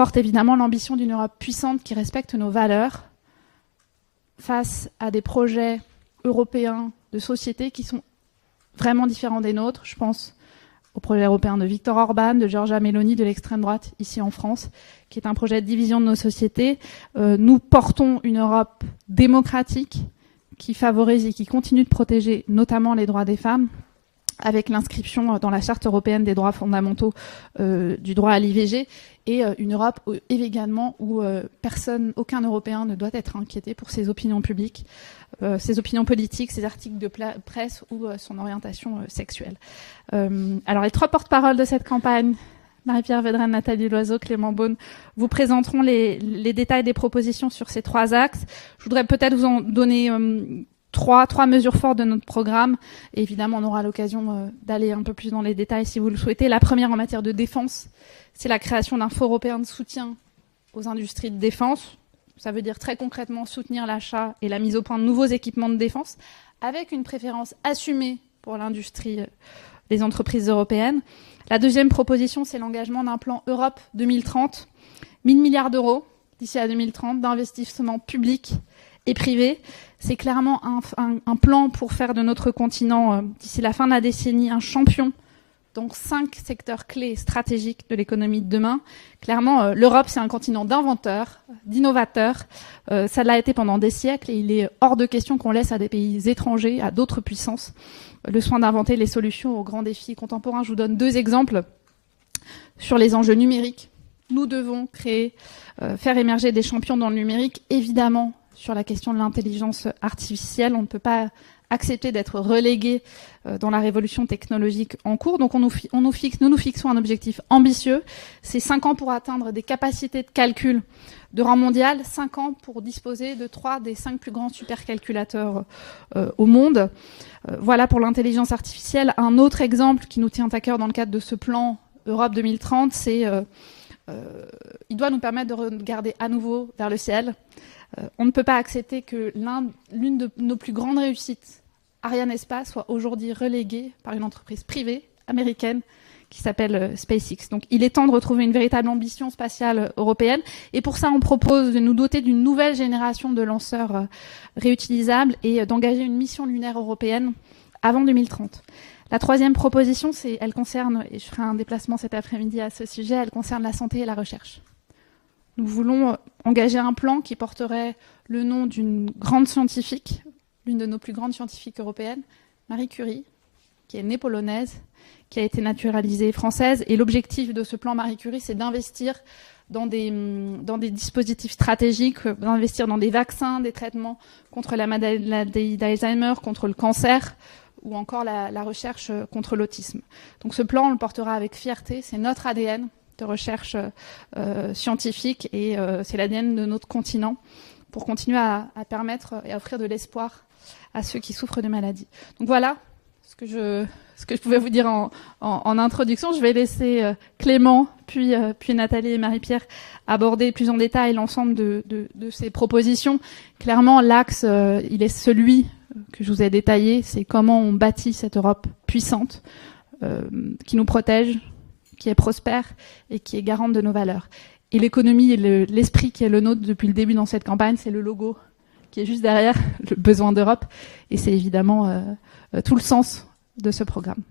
porte évidemment l'ambition d'une Europe puissante qui respecte nos valeurs face à des projets européens de société qui sont vraiment différents des nôtres. Je pense au projet européen de Viktor Orban, de Giorgia Meloni, de l'extrême droite, ici en France, qui est un projet de division de nos sociétés. Nous portons une Europe démocratique qui favorise et qui continue de protéger notamment les droits des femmes, avec l'inscription dans la Charte européenne des droits fondamentaux du droit à l'IVG, et une Europe également où aucun Européen ne doit être inquiété pour ses opinions publiques, ses opinions politiques, ses articles de presse ou son orientation sexuelle. Alors les trois porte-paroles de cette campagne, Marie-Pierre Védrenne, Nathalie Loiseau, Clément Beaune, vous présenteront les détails des propositions sur ces trois axes. Je voudrais peut-être vous en donner trois mesures fortes de notre programme. Et évidemment, on aura l'occasion d'aller un peu plus dans les détails si vous le souhaitez. La première, en matière de défense, c'est la création d'un fonds européen de soutien aux industries de défense. Ça veut dire très concrètement soutenir l'achat et la mise au point de nouveaux équipements de défense, avec une préférence assumée pour l'industrie, les entreprises européennes. La deuxième proposition, c'est l'engagement d'un plan Europe 2030, 1 000 milliards d'euros d'ici à 2030 d'investissements publics et privés. C'est clairement un plan pour faire de notre continent, d'ici la fin de la décennie, un champion dans 5 secteurs clés stratégiques de l'économie de demain. Clairement, l'Europe, c'est un continent d'inventeurs, d'innovateurs. Ça l'a été pendant des siècles et il est hors de question qu'on laisse à des pays étrangers, à d'autres puissances, le soin d'inventer les solutions aux grands défis contemporains. Je vous donne 2 exemples sur les enjeux numériques. Nous devons faire émerger des champions dans le numérique, évidemment, sur la question de l'intelligence artificielle. On ne peut pas accepter d'être relégué dans la révolution technologique en cours. Donc nous nous fixons un objectif ambitieux. C'est 5 ans pour atteindre des capacités de calcul de rang mondial, 5 ans pour disposer de 3 des 5 plus grands supercalculateurs au monde. Voilà pour l'intelligence artificielle. Un autre exemple qui nous tient à cœur dans le cadre de ce plan Europe 2030, c'est il doit nous permettre de regarder à nouveau vers le ciel. On ne peut pas accepter que l'une de nos plus grandes réussites, Ariane Espace, soit aujourd'hui reléguée par une entreprise privée américaine qui s'appelle SpaceX. Donc il est temps de retrouver une véritable ambition spatiale européenne. Et pour ça, on propose de nous doter d'une nouvelle génération de lanceurs réutilisables et d'engager une mission lunaire européenne avant 2030. La troisième proposition, elle concerne, et je ferai un déplacement cet après-midi à ce sujet, elle concerne la santé et la recherche. Nous voulons engager un plan qui porterait le nom d'une grande scientifique, l'une de nos plus grandes scientifiques européennes, Marie Curie, qui est née polonaise, qui a été naturalisée française. Et l'objectif de ce plan Marie Curie, c'est d'investir dans des dispositifs stratégiques, d'investir dans des vaccins, des traitements contre la maladie d'Alzheimer, contre le cancer, ou encore la recherche contre l'autisme. Donc ce plan, on le portera avec fierté. C'est notre ADN de recherche scientifique et c'est l'ADN de notre continent pour continuer à permettre et à offrir de l'espoir à ceux qui souffrent de maladies. Donc voilà ce que je pouvais vous dire en introduction. Je vais laisser Clément, puis Nathalie et Marie-Pierre aborder plus en détail l'ensemble de ces propositions. Clairement, l'axe, il est celui que je vous ai détaillé, c'est comment on bâtit cette Europe puissante qui nous protège, qui est prospère et qui est garante de nos valeurs. Et l'économie et l'esprit qui est le nôtre depuis le début dans cette campagne, c'est le logo qui est juste derrière, le besoin d'Europe. Et c'est évidemment tout le sens de ce programme.